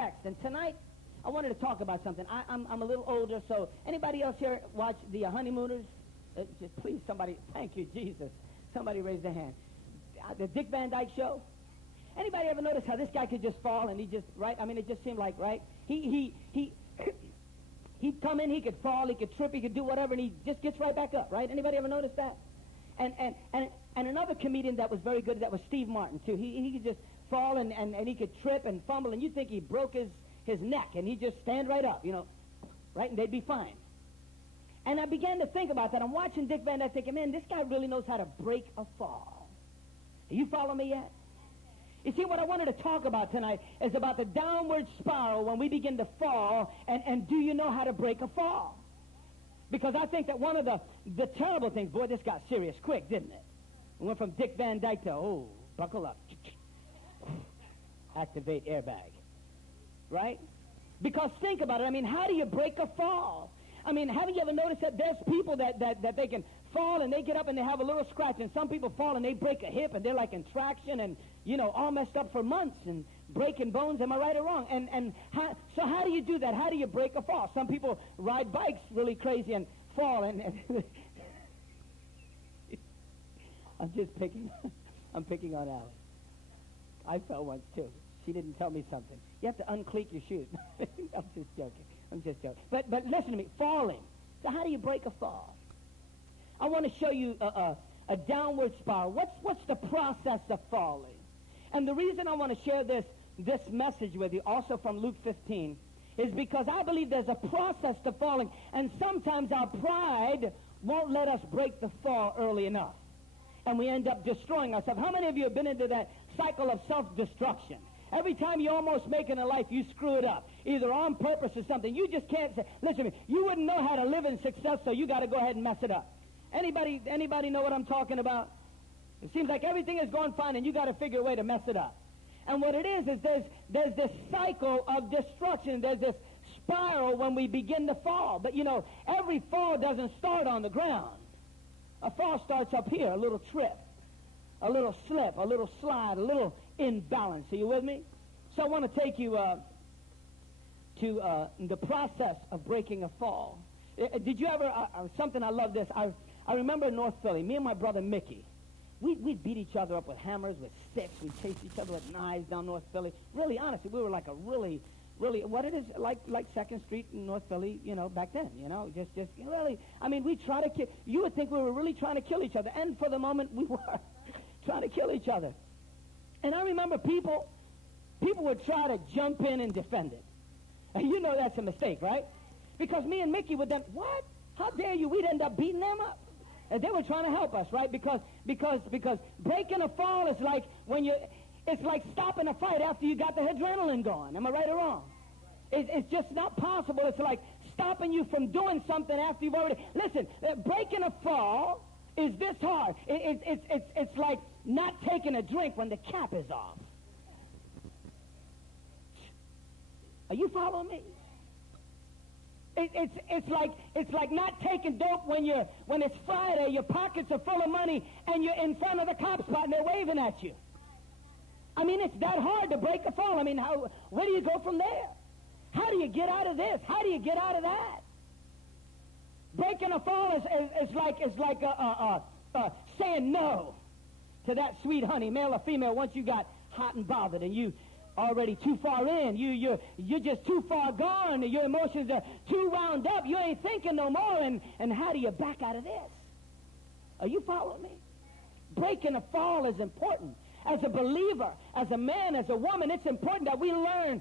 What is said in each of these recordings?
text. And tonight, I wanted to talk about something. I'm a little older, so anybody else here watch the Honeymooners? Just please, somebody, thank you, Jesus. Somebody raise their hand. The Dick Van Dyke Show? Anybody ever notice how this guy could just fall and he just, right? I mean, it just seemed like, right? He'd come in, he could fall, he could trip, he could do whatever, and he just gets right back up, right? Anybody ever notice that? And another comedian that was very good, that was Steve Martin, too. He could just fall and he could trip and fumble, and you'd think he broke his neck, and he'd just stand right up, you know, right? And they'd be fine. And I began to think about that. I'm watching Dick Van Dyke thinking, man, this guy really knows how to break a fall. Do you follow me yet? You see, what I wanted to talk about tonight is about the downward spiral when we begin to fall, and do you know how to break a fall? Because I think that one of the terrible things, boy, this got serious quick, didn't it? We went from Dick Van Dyke to, oh, buckle up. Activate airbag. Right? Because think about it. I mean, how do you break a fall? I mean, haven't you ever noticed that there's people that they can fall and they get up and they have a little scratch, and some people fall and they break a hip and they're like in traction and, you know, all messed up for months and breaking bones. Am I right or wrong? So how do you do that? How do you break a fall? Some people ride bikes really crazy and fall and I'm picking on Alice. I fell once too. She didn't tell me something. You have to uncleat your shoes. I'm just joking. But listen to me. Falling. So how do you break a fall? I want to show you a downward spiral. What's the process of falling? And the reason I want to share this message with you, also from Luke 15, is because I believe there's a process to falling, and sometimes our pride won't let us break the fall early enough, and we end up destroying ourselves. How many of you have been into that cycle of self-destruction? Every time you almost make it in life, you screw it up, either on purpose or something. You just can't say, listen to me, you wouldn't know how to live in success, so you got to go ahead and mess it up. Anybody know what I'm talking about? It seems like everything is going fine, and you got to figure a way to mess it up. And what it is there's this cycle of destruction. There's this spiral when we begin to fall. But, you know, every fall doesn't start on the ground. A fall starts up here, a little trip, a little slip, a little slide, a little imbalance. Are you with me? So I want to take you to the process of breaking a fall. Did you ever, something I love this, I remember in North Philly, me and my brother Mickey, we'd beat each other up with hammers, with sticks. We'd chase each other with knives down North Philly. Really, honestly, we were like a really, what it is, like 2nd Street in North Philly, you know, back then, you know, just really, I mean, we try to kill, you would think we were really trying to kill each other, and for the moment, we were trying to kill each other. And I remember people would try to jump in and defend it. And you know that's a mistake, right? Because me and Mickey would then, what? How dare you? We'd end up beating them up. And they were trying to help us, right? Because breaking a fall is like it's like stopping a fight after you got the adrenaline going. Am I right or wrong? It's just not possible. It's like stopping you from doing something after you've already, listen, breaking a fall is this hard. It's like not taking a drink when the cap is off. Are you following me? It's like not taking dope when it's Friday, your pockets are full of money, and you're in front of the cop spot and they're waving at you. I mean, it's that hard to break a fall. I mean, where do you go from there? How do you get out of this? How do you get out of that? Breaking a fall is like saying no to that sweet honey, male or female, once you got hot and bothered and you already too far in. You're just too far gone. Your emotions are too wound up. You ain't thinking no more. And how do you back out of this? Are you following me? Breaking a fall is important. As a believer, as a man, as a woman, it's important that we learn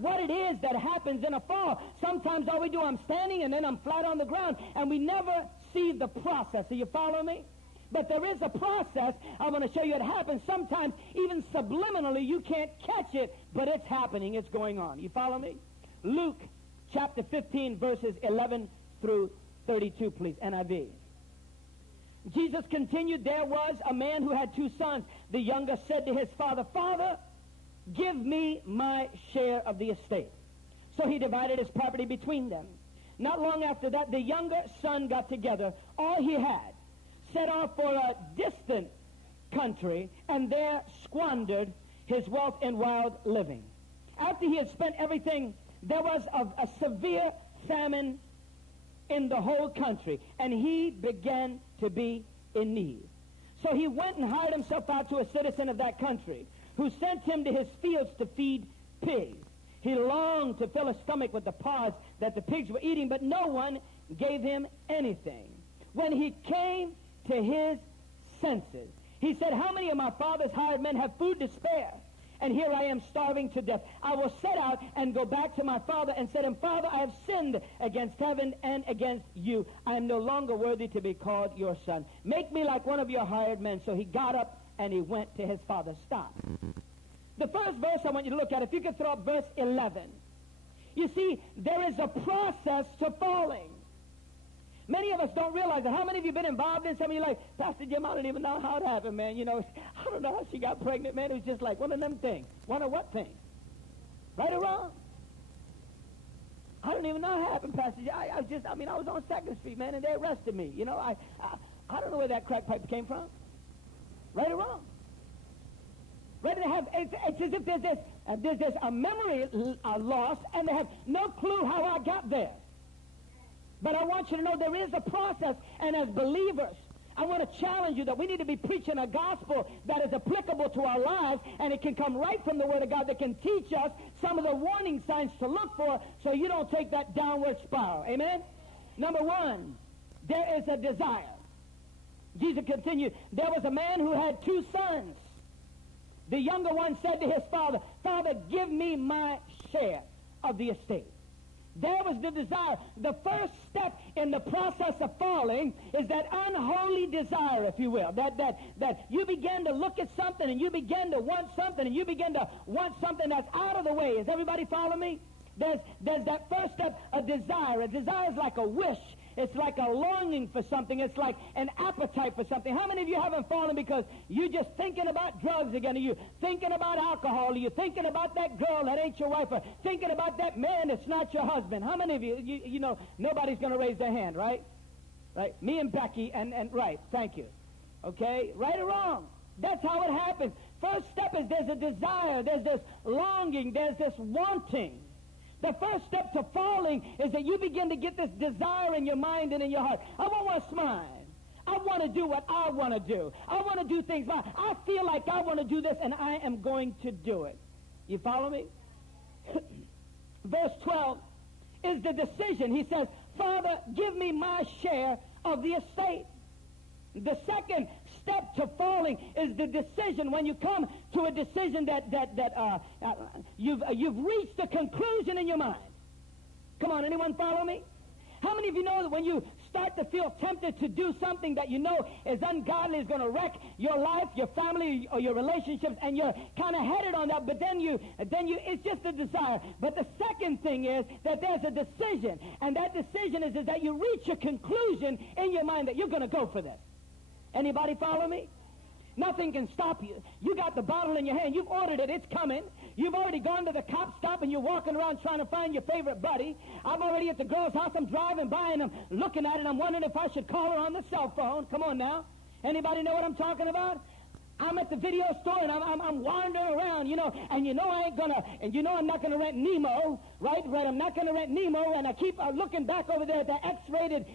what it is that happens in a fall. Sometimes all we do, I'm standing and then I'm flat on the ground, and we never see the process. Are you following me? But there is a process. I'm going to show you it happens. Sometimes, even subliminally, you can't catch it, but it's happening. It's going on. You follow me? Luke chapter 15, verses 11 through 32, please. NIV. Jesus continued, there was a man who had 2 sons. The youngest said to his father, Father, give me my share of the estate. So he divided his property between them. Not long after that, the younger son got together all he had, set off for a distant country, and there squandered his wealth in wild living. after he had spent everything, there was a severe famine in the whole country, and he began to be in need. So he went and hired himself out to a citizen of that country, who sent him to his fields to feed pigs. He longed to fill his stomach with the pods that the pigs were eating, but no one gave him anything. When he came to his senses, he said, how many of my father's hired men have food to spare? And here I am starving to death. I will set out and go back to my father and said, Father, I have sinned against heaven and against you. I am no longer worthy to be called your son. Make me like one of your hired men. So he got up and he went to his father. Stop. The first verse I want you to look at, if you could throw up verse 11. You see, there is a process to falling. Many of us don't realize that. How many of you been involved in something? You're like, Pastor Jim, I don't even know how it happened, man. You know, I don't know how she got pregnant, man. It was just like one of them things. One of what things? Right or wrong? I don't even know how it happened, Pastor Jim. I was on 2nd Street, man, and they arrested me. You know, I don't know where that crack pipe came from. Right or wrong? Ready to have, it's as if there's this a memory loss, and they have no clue how I got there. But I want you to know there is a process, and as believers, I want to challenge you that we need to be preaching a gospel that is applicable to our lives, and it can come right from the Word of God that can teach us some of the warning signs to look for so you don't take that downward spiral. Amen? Number one, there is a desire. Jesus continued, there was a man who had 2 sons. The younger one said to his father, Father, give me my share of the estate. There was the desire. The first step in the process of falling is that unholy desire, if you will. That you begin to look at something and you begin to want something and you begin to want something that's out of the way. Is everybody following me? There's that first step, a desire. A desire is like a wish. It's like a longing for something. It's like an appetite for something. How many of you haven't fallen because you're just thinking about drugs again? Are you thinking about alcohol? Are you thinking about that girl that ain't your wife? Or thinking about that man that's not your husband? How many of you, you know, nobody's going to raise their hand, right? Right? Me and Becky, and right, thank you. Okay? Right or wrong? That's how it happens. First step is there's a desire. There's this longing. There's this wanting. The first step to falling is that you begin to get this desire in your mind and in your heart. I want what's mine. I want to do what I want to do. I want to do things mine. I feel like I want to do this, and I am going to do it. You follow me? Verse 12 is the decision. He says, Father, give me my share of the estate. The second step to falling is the decision. When you come to a decision that you've reached a conclusion in your mind. Come on, anyone follow me? How many of you know that when you start to feel tempted to do something that you know is ungodly, is going to wreck your life, your family, or your relationships, and you're kind of headed on that, but then you, it's just a desire. But the second thing is that there's a decision, and that decision is that you reach a conclusion in your mind that you're going to go for this. Anybody follow me? Nothing can stop you. You got the bottle in your hand. You've ordered it. It's coming. You've already gone to the cop stop and you're walking around trying to find your favorite buddy. I'm already at the girl's house. I'm driving by and I'm looking at it. I'm wondering if I should call her on the cell phone. Come on now. Anybody know what I'm talking about? I'm at the video store and I'm wandering around, you know, and you know I ain't gonna, and you know I'm not gonna rent Nemo, right? I'm not gonna rent Nemo, and I keep looking back over there at the X-rated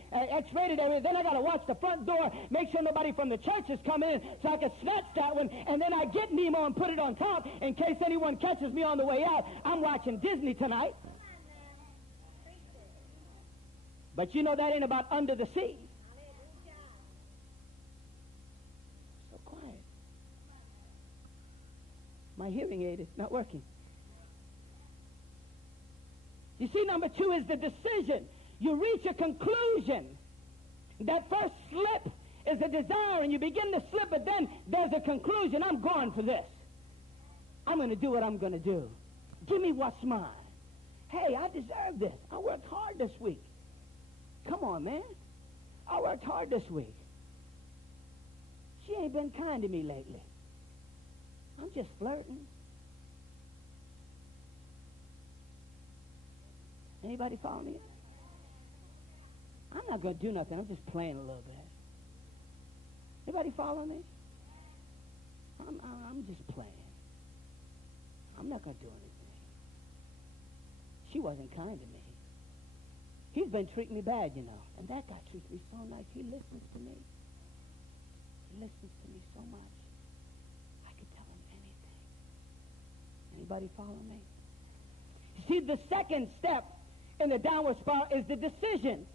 area. Then I gotta watch the front door, make sure nobody from the church is coming in, so I can snatch that one, and then I get Nemo and put it on top in case anyone catches me on the way out. I'm watching Disney tonight. But you know that ain't about Under the Sea. My hearing aid is not working. You see, number 2 is the decision. You reach a conclusion. That first slip is a desire, and you begin to slip, but then there's a conclusion. I'm going for this. I'm going to do what I'm going to do. Give me what's mine. Hey, I deserve this. I worked hard this week. Come on, man. I worked hard this week. She ain't been kind to me lately. I'm just flirting. Anybody follow me? I'm not going to do nothing. I'm just playing a little bit. Anybody follow me? I'm just playing. I'm not going to do anything. she wasn't kind to me. He's been treating me bad, you know. And that guy treats me so nice. He listens to me. He listens to me so much. I could tell him anything. Anybody follow me? See, the second step in the downward spiral is the decision.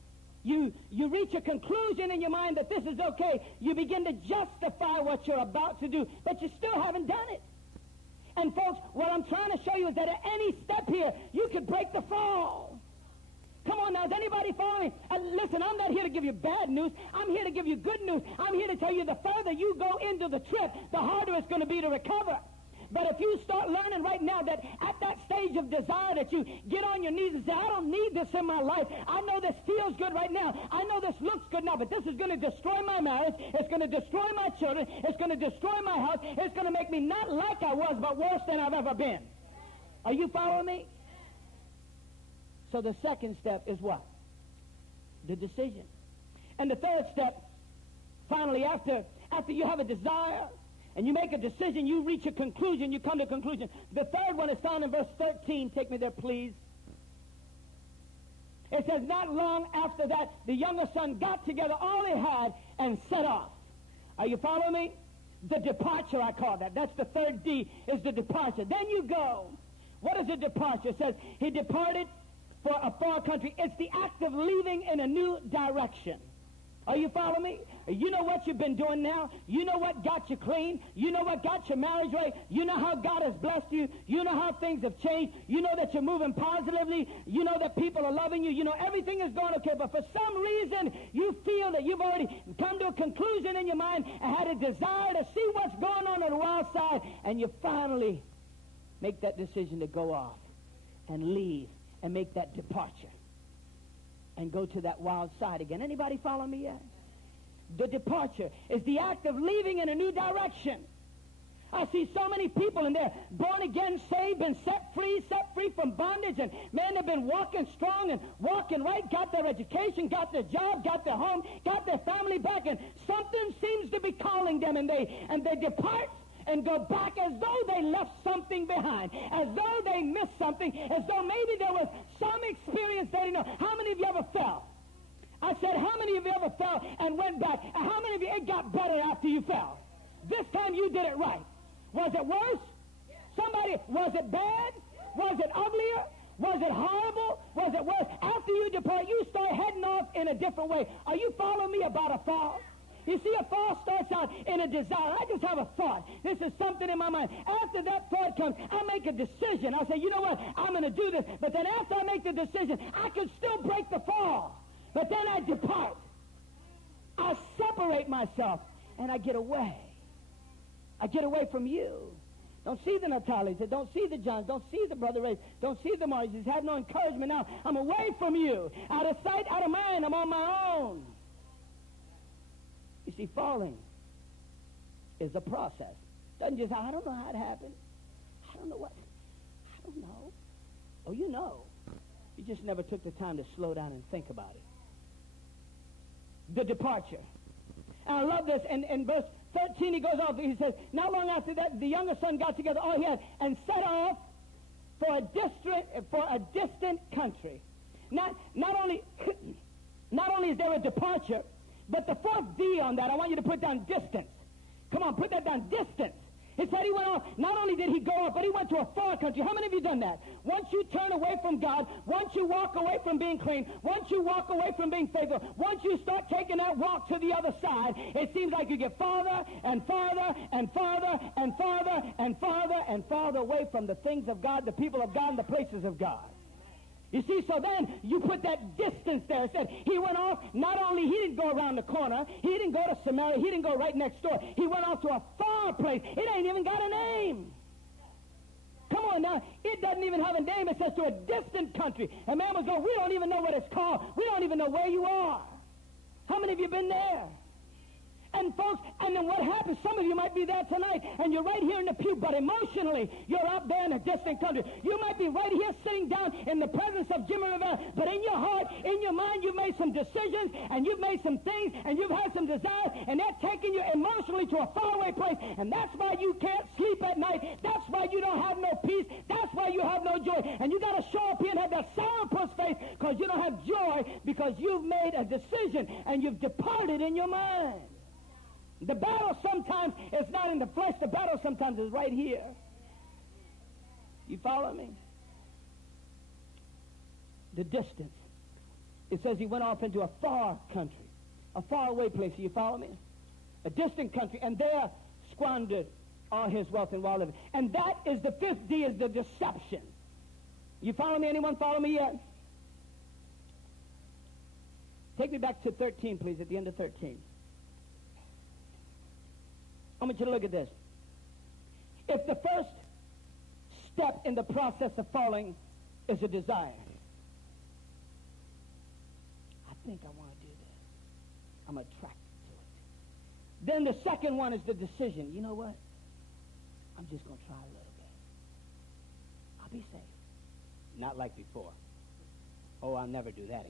You reach a conclusion in your mind that this is okay. You begin to justify what you're about to do, but you still haven't done it. And folks, what I'm trying to show you is that at any step here, you could break the fall. Come on now, is anybody following? Listen, I'm not here to give you bad news. I'm here to give you good news. I'm here to tell you the further you go into the trip, the harder it's going to be to recover. But if you start learning right now that at that stage of desire that you get on your knees and say, I don't need this in my life. I know this feels good right now. I know this looks good now, but this is going to destroy my marriage. It's going to destroy my children. It's going to destroy my house. It's going to make me not like I was, but worse than I've ever been. Are you following me? So the second step is what? The decision. And the third step, finally, after you have a desire, and you make a decision, you reach a conclusion, you come to a conclusion. The third one is found in verse 13. Take me there, please. It says, not long after that, the younger son got together all he had and set off. Are you following me? The departure, I call that. That's the third D, is the departure. Then you go. What is a departure? It says, he departed for a far country. It's the act of leaving in a new direction. Are you following me? You know what you've been doing now. You know what got you clean. You know what got your marriage right. You know how God has blessed you. You know how things have changed. You know that you're moving positively. You know that people are loving you. You know everything is going okay. But for some reason, you feel that you've already come to a conclusion in your mind and had a desire to see what's going on the wild side. And you finally make that decision to go off and leave and make that departure and go to that wild side again. Anybody follow me yet? The departure is the act of leaving in a new direction. I see so many people, and they're born again, saved, been set free from bondage, and man, they've been walking strong and walking right, got their education, got their job, got their home, got their family back, and something seems to be calling them, and they depart and go back as though they left something behind, as though they missed something, as though maybe there was some experience they didn't know. How many of you ever fell? I said, how many of you ever fell and went back? And how many of you, it got better after you fell? This time you did it right. Was it worse? Somebody, was it bad? Was it uglier? Was it horrible? Was it worse? After you depart, you start heading off in a different way. Are you following me about a fall? You see, a fall starts out in a desire. I just have a thought. This is something in my mind. After that thought comes, I make a decision. I say, you know what? I'm going to do this. But then after I make the decision, I can still break the fall. But then I depart. I separate myself, and I get away. I get away from you. Don't see the Natalies. Don't see the Johns. Don't see the Brother Rays. Don't see the Marges. Have no encouragement now. I'm away from you. Out of sight, out of mind. I'm on my own. You see, falling is a process. Doesn't just, I don't know how it happened. I don't know what. I don't know. Oh, you know. You just never took the time to slow down and think about it. The departure. And I love this. In verse 13, he goes off. He says, not long after that, the younger son got together all he had and set off for a distant country. Not only is there a departure, but the fourth D on that, I want you to put down distance. Come on, put that down, distance. It said he went off. Not only did he go off, but he went to a far country. How many of you done that? Once you turn away from God, once you walk away from being clean, once you walk away from being faithful, once you start taking that walk to the other side, it seems like you get farther and farther and farther and farther and farther and farther away from the things of God, the people of God, and the places of God. You see, so then you put that distance there. It said he went off, not only he didn't go around the corner, he didn't go to Samaria, he didn't go right next door. He went off to a far place. It ain't even got a name. Come on now, it doesn't even have a name. It says to a distant country. And man was going, we don't even know what it's called. We don't even know where you are. How many of you been there? And folks, and then what happens, some of you might be there tonight, and you're right here in the pew, but emotionally, you're out there in a distant country. You might be right here sitting down in the presence of Jimmie Rivera, but in your heart, in your mind, you've made some decisions, and you've made some things, and you've had some desires, and they're taking you emotionally to a faraway place, and that's why you can't sleep at night. That's why you don't have no peace. That's why you have no joy. And you got to show up here and have a sourpuss face because you don't have joy because you've made a decision and you've departed in your mind. The battle sometimes is not in the flesh. The battle sometimes is right here. You follow me? The distance. It says he went off into a far country, a faraway place. You follow me? A distant country, and there squandered all his wealth and wild living. And that is the fifth D, is the deception. You follow me? Anyone follow me yet? Take me back to 13, please, at the end of 13. I want you to look at this. If the first step in the process of falling is a desire, I think I want to do this. I'm attracted to it. Then the second one is the decision. You know what? I'm just going to try a little bit. I'll be safe. Not like before. Oh, I'll never do that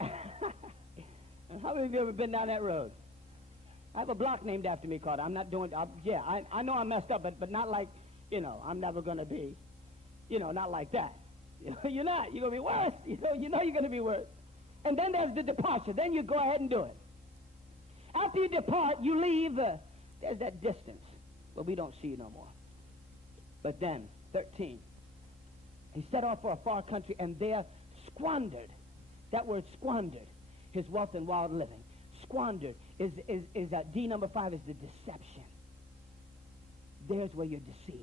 again. How many of you ever been down that road? I have a block named after me called, I'm not doing, I know I messed up, but not like, I'm never going to be, not like that. You're not. You're going to be worse. You know you're going to be worse. And then there's the departure. Then you go ahead and do it. After you depart, you leave. There's that distance where we don't see you no more. But then, 13, he set off for a far country and there squandered. That word squandered, his wealth and wild living. Squandered is D number 5 is the deception. There's where you're deceived.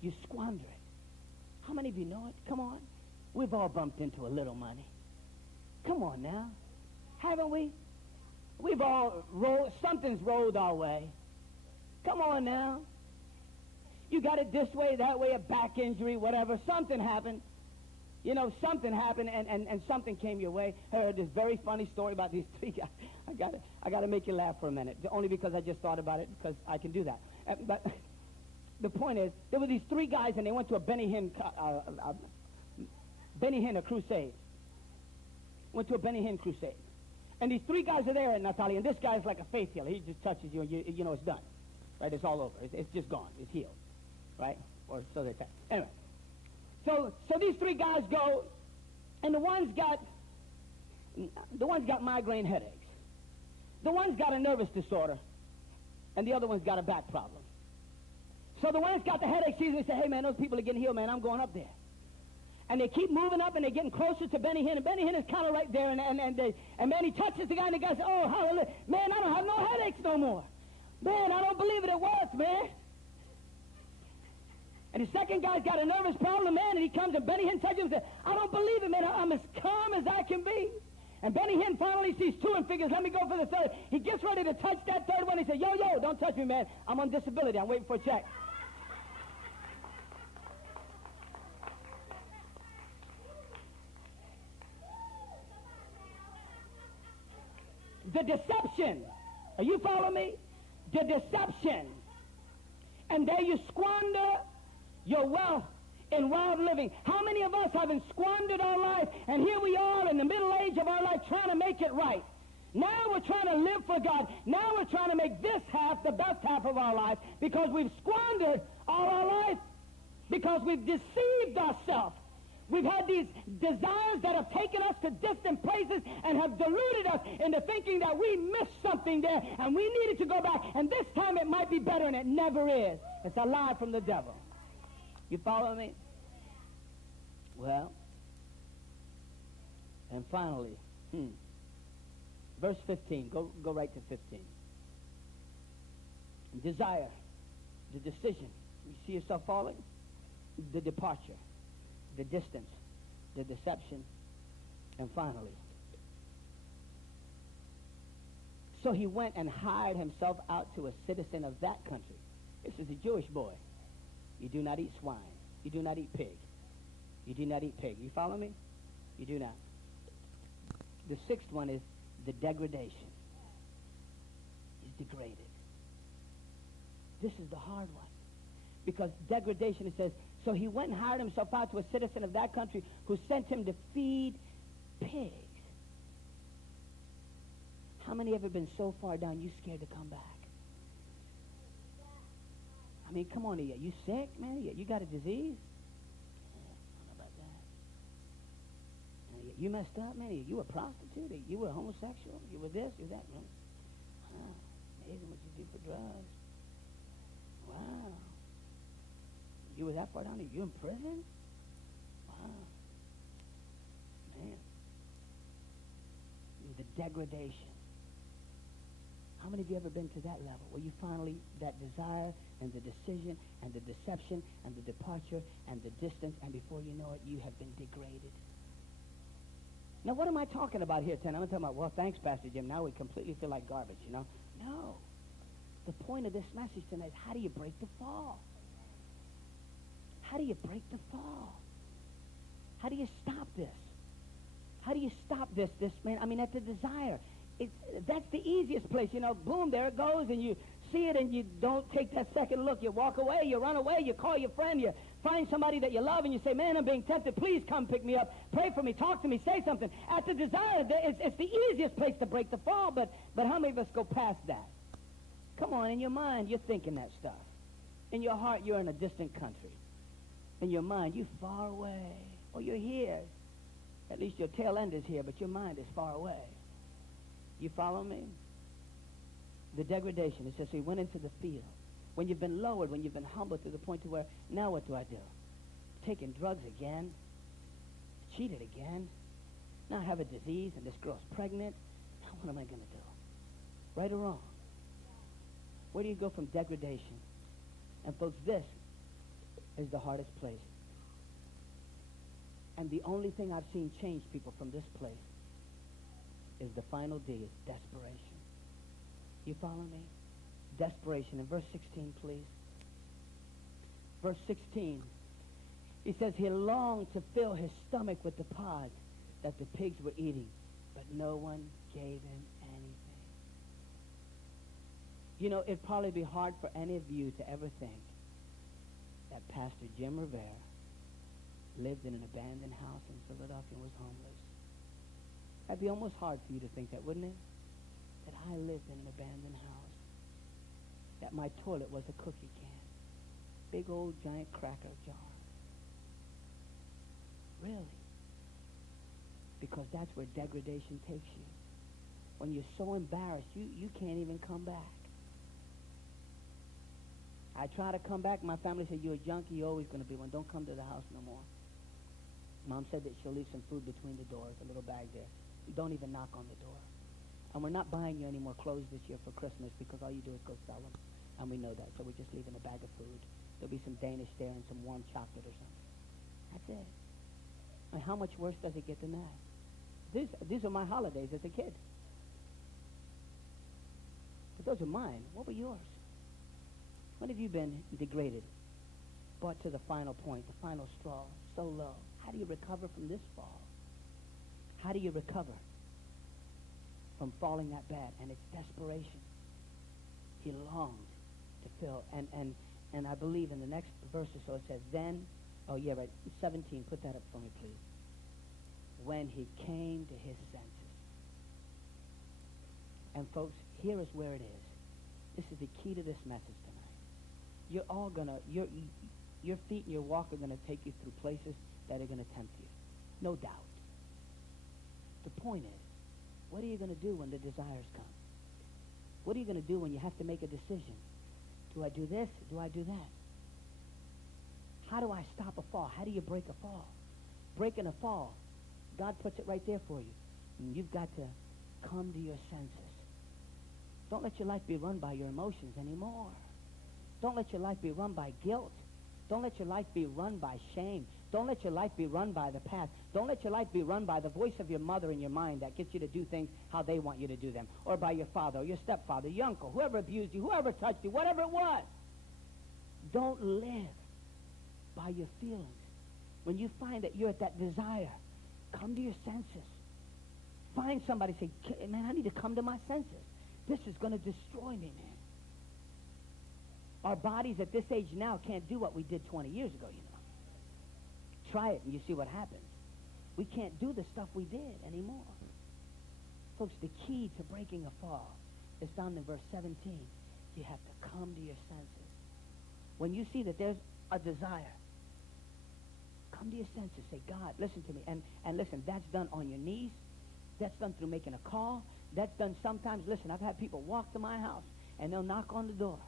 You squander it. How many of you know it? Come on. We've all bumped into a little money. Come on now. Haven't we? We've all something's rolled our way. Come on now. You got it this way, that way, a back injury, whatever. Something happened. Something happened and something came your way. I heard this very funny story about these three guys. I got to make you laugh for a minute, only because I just thought about it, because I can do that. But the point is, there were these three guys, and they went to a Benny Hinn crusade. Went to a Benny Hinn crusade. And these three guys are there, Natalia, and this guy's like a faith healer. He just touches you, and you know it's done. Right? It's all over. It's just gone. It's healed. Right? Or so they say. Anyway. So these three guys go, and the one's got migraine headaches. The one's got a nervous disorder, and the other one's got a back problem. So the one's got the headache sees me and say, hey man, those people are getting healed, man, I'm going up there. And they keep moving up, and they're getting closer to Benny Hinn, and Benny Hinn is kind of right there, and man, he touches the guy, and the guy says, oh, hallelujah, man, I don't have no headaches no more. Man, I don't believe it works, man. And the second guy's got a nervous problem, man, and he comes, and Benny Hinn touches him and says, I don't believe it, man, I'm as calm as I can be. And Benny Hinn finally sees two and figures, let me go for the third. He gets ready to touch that third one. He says, yo, don't touch me, man. I'm on disability. I'm waiting for a check. The deception. Are you following me? The deception. And there you squander your wealth in wild living. How many of us have squandered our life, and here we are in the middle age of our life trying to make it right. Now we're trying to live for God. Now we're trying to make this half the best half of our life because we've squandered all our life, because we've deceived ourselves. We've had these desires that have taken us to distant places and have deluded us into thinking that we missed something there and we needed to go back, and this time it might be better, and it never is. It's a lie from the devil. You follow me? Well, and finally, verse 15. Go right to 15. Desire, the decision. You see yourself falling? The departure, the distance, the deception, and finally. So he went and hired himself out to a citizen of that country. This is a Jewish boy. You do not eat swine. You do not eat pig. You do not eat pig. You follow me? You do not. The sixth one is the degradation. He's degraded. This is the hard one. Because degradation, it says, so he went and hired himself out to a citizen of that country who sent him to feed pigs. How many ever been so far down you scared to come back? I mean, come on, you sick, man? You got a disease? I don't know about that. You messed up, man. You were prostituted. You were homosexual. You were this, you were that. Wow. Amazing what you do for drugs. Wow. You were that far down there. You in prison? Wow. Man. The degradation. How many of you ever been to that level where you finally, that desire and the decision and the deception and the departure and the distance, and before you know it, you have been degraded? Now, what am I talking about here tonight? I'm talking about, well, thanks, Pastor Jim. Now we completely feel like garbage, you know? No. The point of this message tonight is, how do you break the fall? How do you break the fall? How do you stop this? How do you stop this, man? I mean, at the desire. That's the easiest place, you know. Boom, there it goes, and you see it, and you don't take that second look. You walk away, you run away, you call your friend, you find somebody that you love, and you say, man, I'm being tempted. Please come pick me up. Pray for me. Talk to me. Say something. At the desire, it's the easiest place to break the fall, but how many of us go past that? Come on, in your mind, you're thinking that stuff. In your heart, you're in a distant country. In your mind, you're far away. Oh, you're here. At least your tail end is here, but your mind is far away. You follow me? The degradation. It says he went into the field. When you've been lowered, when you've been humbled to the point to where, now what do I do? Taking drugs again? Cheated again? Now I have a disease and this girl's pregnant? Now what am I going to do? Right or wrong? Where do you go from degradation? And folks, this is the hardest place. And the only thing I've seen change people from this place is the final D, is desperation. You follow me? Desperation. In verse 16, please. Verse 16, he says he longed to fill his stomach with the pods that the pigs were eating, but no one gave him anything. You know, it'd probably be hard for any of you to ever think that Pastor Jim Rivera lived in an abandoned house in Philadelphia and was homeless. That'd be almost hard for you to think that, wouldn't it? That I lived in an abandoned house. That my toilet was a cookie can. Big old giant cracker jar. Really? Because that's where degradation takes you. When you're so embarrassed, you can't even come back. I try to come back. My family said, you're a junkie. You're always going to be one. Don't come to the house no more. Mom said that she'll leave some food between the doors, a little bag there. Don't even knock on the door. And we're not buying you any more clothes this year for Christmas because all you do is go sell them. And we know that. So we're just leaving a bag of food. There'll be some Danish there and some warm chocolate or something. That's it. And how much worse does it get than that? These are my holidays as a kid. But those are mine. What were yours? When have you been degraded? Brought to the final point, the final straw, so low. How do you recover from this fall? How do you recover from falling that bad? And it's desperation. He longed to fill. And I believe in the next verse or so it says, then, oh yeah, right, 17, put that up for me, please. When he came to his senses. And folks, here is where it is. This is the key to this message tonight. You're all gonna, your feet and your walk are gonna take you through places that are gonna tempt you. No doubt. The point is, what are you going to do when the desires come? What are you going to do when you have to make a decision? Do I do this? Do I do that? How do I stop a fall? How do you break a fall? Breaking a fall, God puts it right there for you. And you've got to come to your senses. Don't let your life be run by your emotions anymore. Don't let your life be run by guilt. Don't let your life be run by shame. Don't let your life be run by the past. Don't let your life be run by the voice of your mother in your mind that gets you to do things how they want you to do them. Or by your father or your stepfather, your uncle, whoever abused you, whoever touched you, whatever it was. Don't live by your feelings. When you find that you're at that desire, come to your senses. Find somebody, say, man, I need to come to my senses. This is going to destroy me, man. Our bodies at this age now can't do what we did 20 years ago, you know. Try it and you see what happens. We can't do the stuff we did anymore. Folks, the key to breaking a fall is found in verse 17. You have to come to your senses. When you see that there's a desire, Come to your senses. Say, God, listen to me. And listen, that's done on your knees. That's done through making a call. That's done sometimes. Listen, I've had people walk to my house, and they'll knock on the door.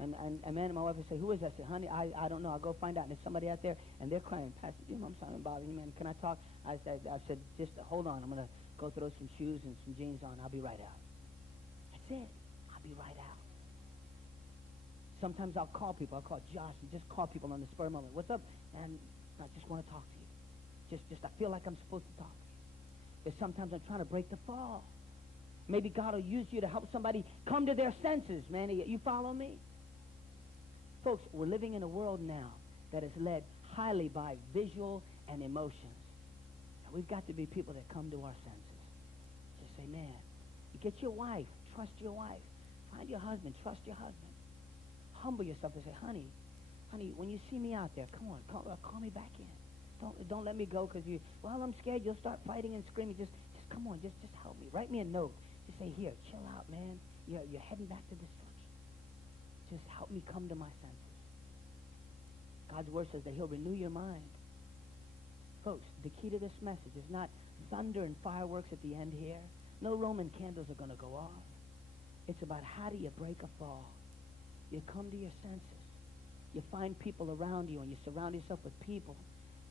And man and my wife will say, who is that? I say, honey, I don't know. I'll go find out. And there's somebody out there, and they're crying, Pastor Jim, I'm sorry, I'm bothering you, man. Can I talk? I said, just hold on. I'm going to go throw some shoes and some jeans on. I'll be right out. That's it. I'll be right out. Sometimes I'll call people. I'll call Josh and just call people on the spur moment. What's up? And I just want to talk to you. Just I feel like I'm supposed to talk to you. But sometimes I'm trying to break the fall. Maybe God will use you to help somebody come to their senses, man. You follow me? Folks, we're living in a world now that is led highly by visual and emotions. And we've got to be people that come to our senses. Just say, man, you get your wife. Trust your wife. Find your husband. Trust your husband. Humble yourself and say, honey, when you see me out there, come on, call me back in. Don't let me go because I'm scared you'll start fighting and screaming. Just come on, just help me. Write me a note. Just say, here, chill out, man. You're heading back to destruction. Just help me come to my senses. God's word says that he'll renew your mind. Folks, the key to this message is not thunder and fireworks at the end here. No Roman candles are going to go off. It's about how do you break a fall. You come to your senses. You find people around you, and you surround yourself with people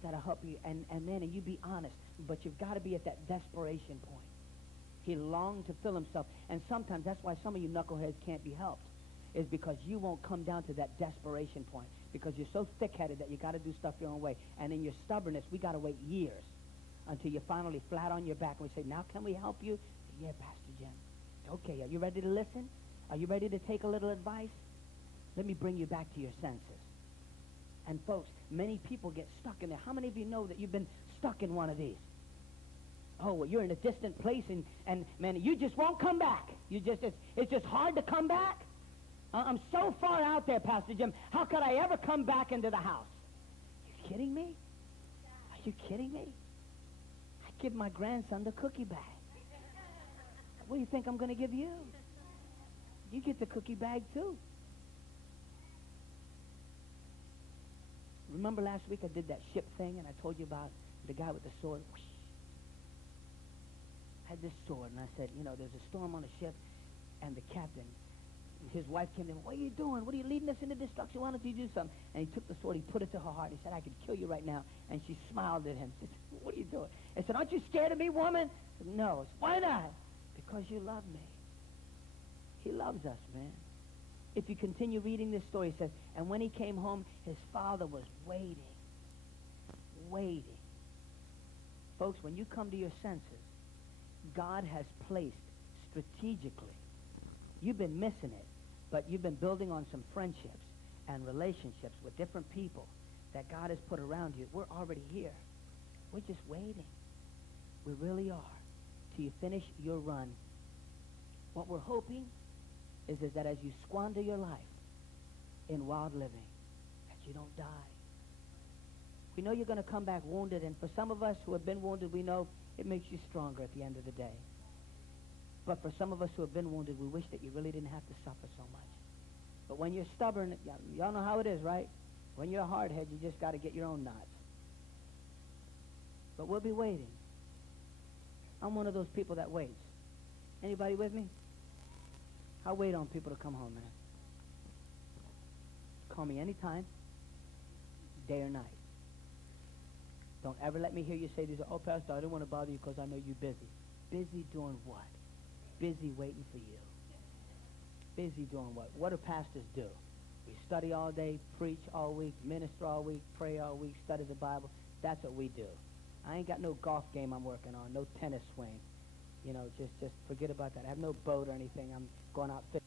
that'll help you. And you be honest. But you've got to be at that desperation point. He longed to fill himself. And sometimes that's why some of you knuckleheads can't be helped, is because you won't come down to that desperation point, because you're so thick-headed that you got to do stuff your own way. And in your stubbornness, we got to wait years until you're finally flat on your back. And we say, now can we help you? Yeah, Pastor Jim. Okay, are you ready to listen? Are you ready to take a little advice? Let me bring you back to your senses. And folks, many people get stuck in there. How many of you know that you've been stuck in one of these? Oh, well, you're in a distant place, and man, you just won't come back. It's just hard to come back. I'm so far out there, Pastor Jim. How could I ever come back into the house? Are you kidding me? Are you kidding me? I give my grandson the cookie bag. What do you think I'm going to give you? You get the cookie bag, too. Remember last week I did that ship thing, and I told you about the guy with the sword? I had this sword, and I said, there's a storm on the ship, and the captain, his wife came to him, what are you doing? What are you leading us into destruction? Why don't you do something? And he took the sword, he put it to her heart. He said, I could kill you right now. And she smiled at him. She said, what are you doing? I said, aren't you scared of me, woman? I said, no. I said, why not? Because you love me. He loves us, man. If you continue reading this story, it says, and when he came home, his father was waiting. Folks, when you come to your senses, God has placed strategically. You've been missing it, but you've been building on some friendships and relationships with different people that God has put around you. We're already here. We're just waiting. We really are, till you finish your run. What we're hoping is that as you squander your life in wild living, that you don't die. We know you're going to come back wounded, and for some of us who have been wounded, we know it makes you stronger at the end of the day. But for some of us who have been wounded, we wish that you really didn't have to suffer so much. But when you're stubborn, y'all know how it is, right? When you're a hardhead, you just got to get your own knots. But we'll be waiting. I'm one of those people that waits. Anybody with me? I wait on people to come home, man. Call me anytime, day or night. Don't ever let me hear you say these, oh, Pastor, I don't want to bother you because I know you're busy. Busy doing what? Busy waiting for you. Busy doing what? What do pastors do? We study all day, preach all week, minister all week, pray all week, study the Bible. That's what we do. I ain't got no golf game I'm working on, no tennis swing. Just forget about that. I have no boat or anything. I'm going out fishing.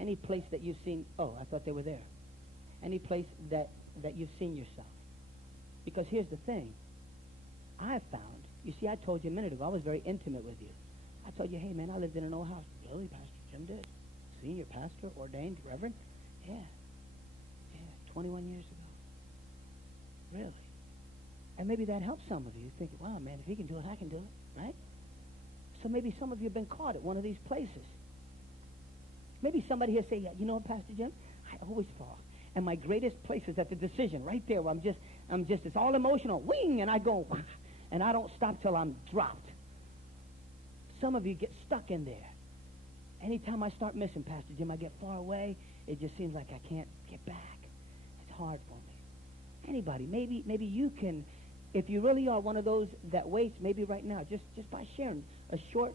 Any place that you've seen, oh, I thought they were there. Any place that you've seen yourself. Because here's the thing. I found, you see, I told you a minute ago, I was very intimate with you. I told you, hey, man, I lived in an old house. Really, Pastor Jim did? Senior pastor, ordained, reverend? Yeah, 21 years ago. Really? And maybe that helps some of you. You're thinking, wow, man, if he can do it, I can do it, right? So maybe some of you have been caught at one of these places. Maybe somebody here say, yeah, you know what, Pastor Jim? I always fall. And my greatest place is at the decision, right there, where it's all emotional, wing, and I go, and I don't stop till I'm dropped. Some of you get stuck in there. Anytime I start missing, Pastor Jim, I get far away, it just seems like I can't get back. It's hard for me. Anybody, maybe you can, if you really are one of those that waits, maybe right now, just by sharing a short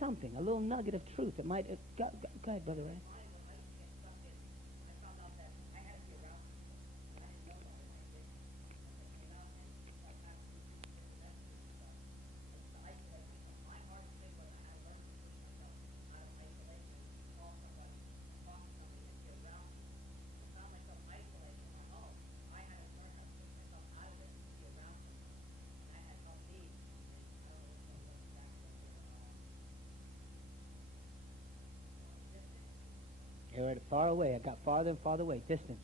something, a little nugget of truth that might, go ahead, Brother Ray. You're far away. I got farther and farther away. Distance.